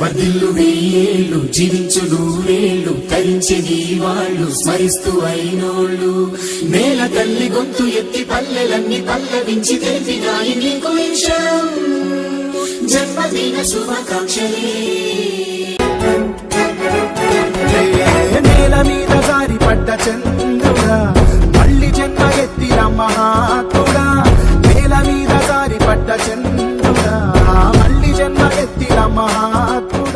వర్ధిల్లు వెయ్యేళ్ళు జీవించు నూరేళ్ళు తరించే నీ వాళ్ళు స్మరిస్తూ అయినోళ్ళు నేల తల్లి గొంతు ఎత్తి పల్లెలన్నీ పల్లవించి తెలిపినాయి నీకు విషయం జన్మదిన శుభాకాంక్షలే నేల మీద జారి పడ్డ చంద్రుడా మళ్ళీ జన్మ ఎత్తిన మహాత్ముడా నేల మీద జారి పడ్డ చంద్రుడా మళ్ళీ జన్మ ఎత్తిన మహాత్ముడా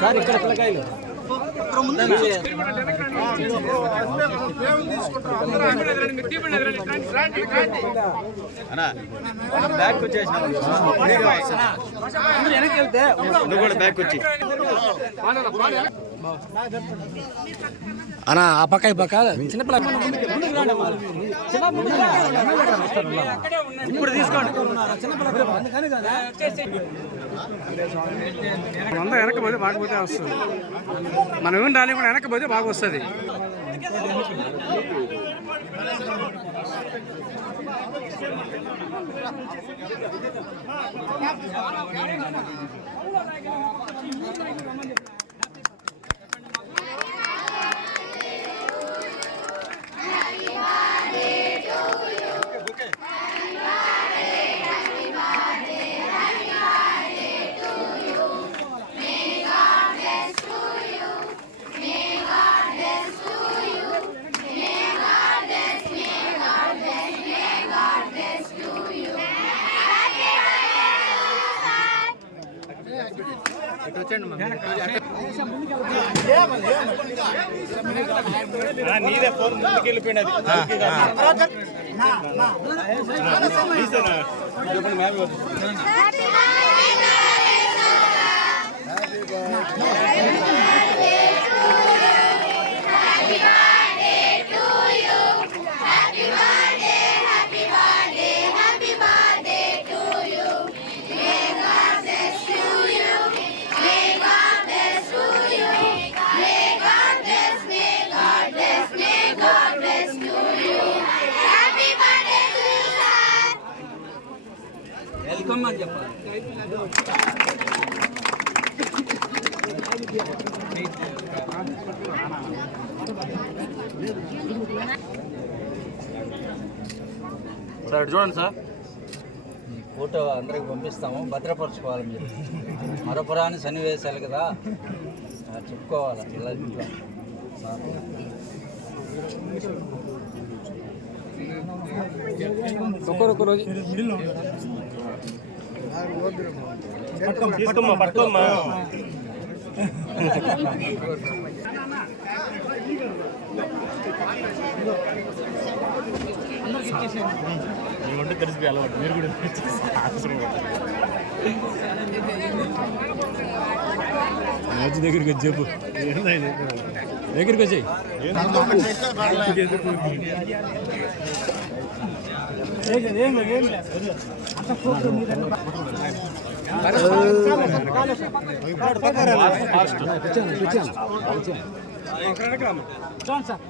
సార్ ఇక్కడ పిల్లకాయలు బ్యాక్ వచ్చేసిన వెనక్కి వెళ్తే నువ్వు కూడా బ్యాక్ వచ్చి అన్నా ఆ పక్క ఈ పక్క చిన్నపిల్ల ఇప్పుడు తీసుకోండి అంతా వెనకపోతే బాగపోతే వస్తుంది మనం ఏం రాలి కూడా వెనకపోతే బాగా వస్తుంది నీదే ఫోన్ ముందుకు వెళ్ళిపోయినది వెల్కమ్ అని చెప్పాలి. సార్ చూడండి సార్ ఈ ఫోటో అందరికి పంపిస్తాము, భద్రపరచుకోవాలి. మీరు మరపురాని సన్నివేశాలు కదా, చెప్పుకోవాలి పిల్లల ఇంట్లో. ఒక్కొక్క రోజు తీసుకోమ్మా పట్టుకోమ్మా మీకుంటే తెలిసి అలవాటు మీరు కూడా దగ్గరికి చెప్పు దగ్గరికి వచ్చాయి సార్